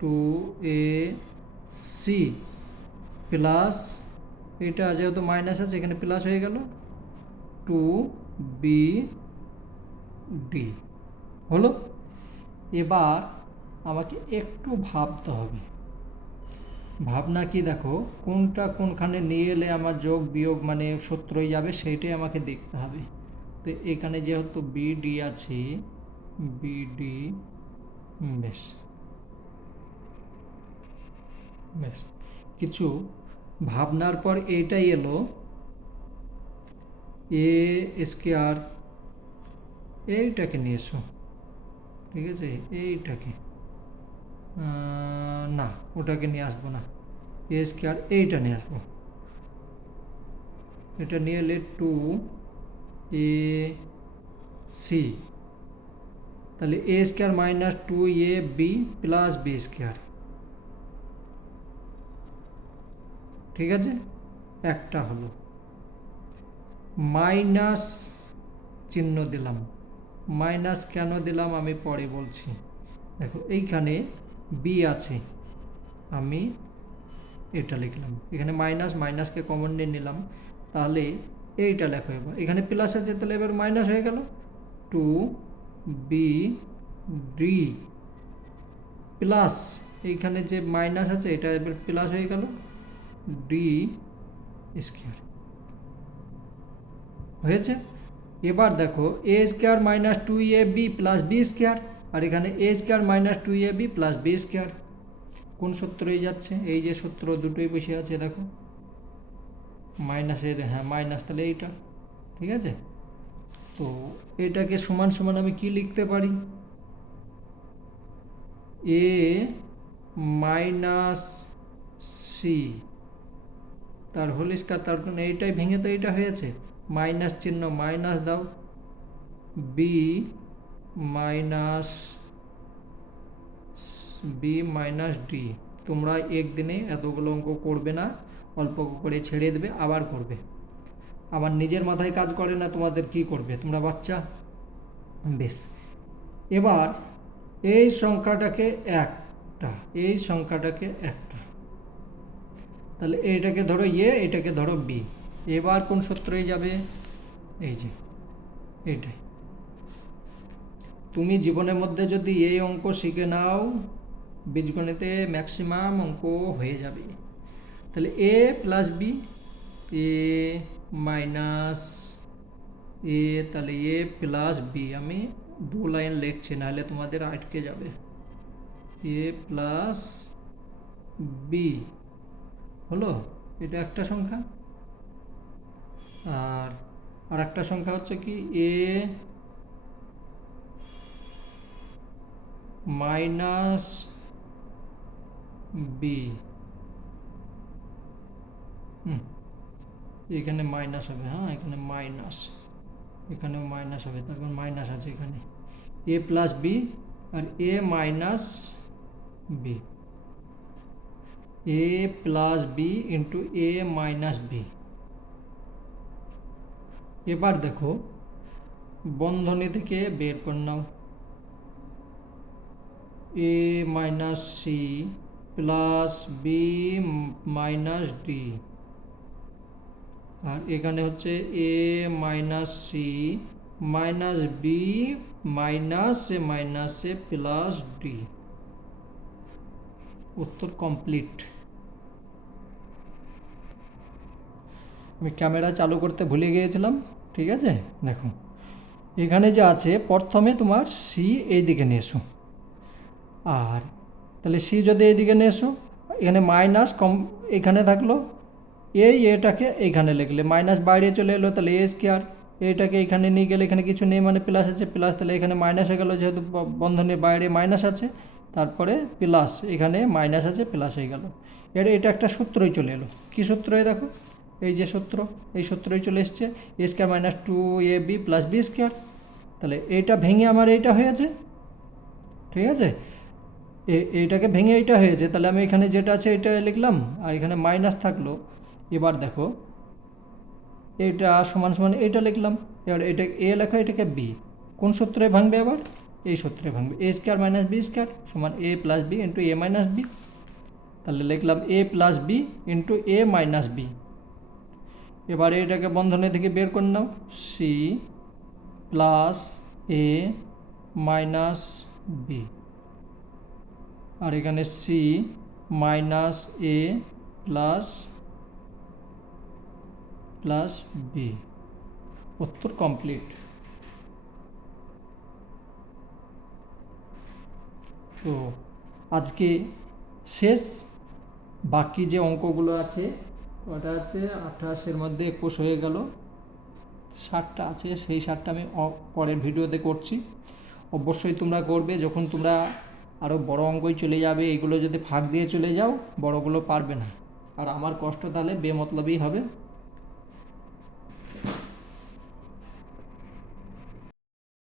2ac প্লাস, এটা যেহেতু মাইনাস আছে এখানে প্লাস হয়ে গেল, 2bd হলো। এবার আমাকে একটু ভাবতে হবে। ভাবনা কি, দেখো কোনটা কোনখানে নিয়ে এলে আমার যোগ বিয়োগ মানে সূত্র হয়ে যাবে, সেইটাই আমাকে দেখতে হবে। তো এখানে যেহেতু বিডি আছে, বিডি, বেশ বেশ, কিছু ভাবনার পর এইটাই এলো, এ স্কোয়ার, এইটাকে নিয়ে এসো, ঠিক আছে, এইটাকে না, ওটাকে নিয়ে আসবো না, এ স্কোয়ার এইটা নিয়ে আসবো, এটা নিয়ে এলে 2ac, তাহলে A square minus 2ab plus B square, ঠিক আছে, একটা হলো। মাইনাস চিহ্ন দিলাম, মাইনাস কেন দিলাম আমি পরে বলছি। দেখো এইখানে বি আছে, আমি এটা লিখলাম, এখানে মাইনাস, মাইনাসকে কমন নিয়ে নিলাম, তাহলে এইটা লেখো। এবার এখানে প্লাস আছে, তাহলে এবার মাইনাস হয়ে গেল, 2bd প্লাস, এইখানে যে মাইনাস আছে এটা এবার প্লাস হয়ে গেল, ডি স্কোয়ার হয়েছে। এবার দেখো A square minus 2ab plus B square, আর এখানে A square minus 2ab plus B square, কোন সূত্রই যাচ্ছে, এই যে সূত্র দুটোই বসে আছে, দেখো মাইনাসের, হ্যাঁ মাইনাস, তাহলে এইটা, ঠিক আছে। তো এটাকে সমান সমান আমি কি লিখতে পারি, এ মাইনাস সি, তার হোল স্কয়ার, তার কারণ এইটাই ভেঙে তো এইটা হয়েছে, মাইনাস চিহ্ন মাইনাস দাও, বি মাইনাস ডি। তোমরা একদিনে এতগুলো অঙ্ক করবে না, অল্প করে ছেড়ে দেবে, আবার করবে। আমার নিজের মাথায় কাজ করে না, তোমাদের কি করবে, তোমরা বাচ্চা। বেশ, এবার এই সংখ্যাটাকে একটা, এই সংখ্যাটাকে একটা, তাহলে এইটাকে ধরো এ, এটাকে ধরো বি, এবার কোন সূত্রই যাবে, এই যে এইটাই। তুমি জীবনের মধ্যে যদি এই অঙ্ক শিখে নাও, বীজগণিতে ম্যাক্সিমাম অঙ্ক হয়ে যাবে। তাহলে A plus B, A minus এ, তাহলে এ প্লাস বি, আমি দু লাইন লিখছি, নাহলে তোমাদের আটকে যাবে, এ প্লাস বি হলো, এটা একটা সংখ্যা। আর আর একটা সংখ্যা হচ্ছে কি, এ মাইনাস বি, এখানে মাইনাস হবে, হ্যাঁ এখানে মাইনাস, এখানেও মাইনাস হবে, তারপর মাইনাস আছে এখানে, এ প্লাস বি আর A minus B, A plus B into A minus B. এবার দেখো বন্ধনী থেকে বের করে নাও, A minus C plus B minus D, আর এখানে হচ্ছে A minus C minus B মাইনাসে প্লাস ডি। উত্তর কমপ্লিট। আমি ক্যামেরা চালু করতে ভুলে গিয়েছিলাম, ঠিক আছে, দেখো এখানে যে আছে প্রথমে তোমার সি এই দিকে নিয়ে এসো, আর তাহলে সি যদি এইদিকে নিয়ে এসো, এখানে মাইনাস কম এখানে থাকলো, এটাকে এইখানে লিখলে মাইনাস বাইরে চলে এলো, তাহলে এ স্কোয়ার, এটাকে এখানে নিয়ে গেলে এখানে কিছু নেই মানে প্লাস আছে, প্লাস তাহলে এখানে মাইনাস হয়ে গেল যেহেতু বন্ধনের বাইরে মাইনাস আছে, তারপরে প্লাস এখানে মাইনাস আছে প্লাস হয়ে গেল। এটা একটা সূত্রই চলে এলো। কী সূত্র? দেখো এই যে সূত্র, এই সূত্রই চলে এসছে, A square minus 2ab plus B square. তাহলে এইটা ভেঙে আমার এইটা হয়েছে, ঠিক আছে, এইটাকে ভেঙে এইটা হয়েছে, তাহলে আমি এখানে যেটা আছে এটা লিখলাম, আর এখানে মাইনাস থাকলো। এবার দেখো এটা সমান সমান এইটা লিখলাম, এবার এটা এ লেখো, এটাকে বি, কোন সূত্রে ভাঙবে? আবার এই সূত্রে ভাঙবে, এ স্কোয়ার মাইনাস বি স্কোয়ার সমান এ plus B into A minus B. তাহলে লিখলাম এ plus B into A minus B. এবার এটাকে বন্ধনী থেকে বের করে নাও, C plus A minus B, আর এখানে C minus A plus plus B. উত্তর কমপ্লিট। তো আজকে শেষ, বাকি যে অঙ্কগুলো আছে ওটা আছে 28-এর মধ্যে 21 হয়ে গেল, 60টা আছে, সেই 60টা আমি পরের ভিডিওতে করছি। অবশ্যই তোমরা করবে, যখন তোমরা আরও বড় অঙ্কই চলে যাবে, এইগুলো যদি ফাঁক দিয়ে চলে যাও বড়গুলো পারবে না, আর আমার কষ্ট তাহলে বেমতলবই হবে।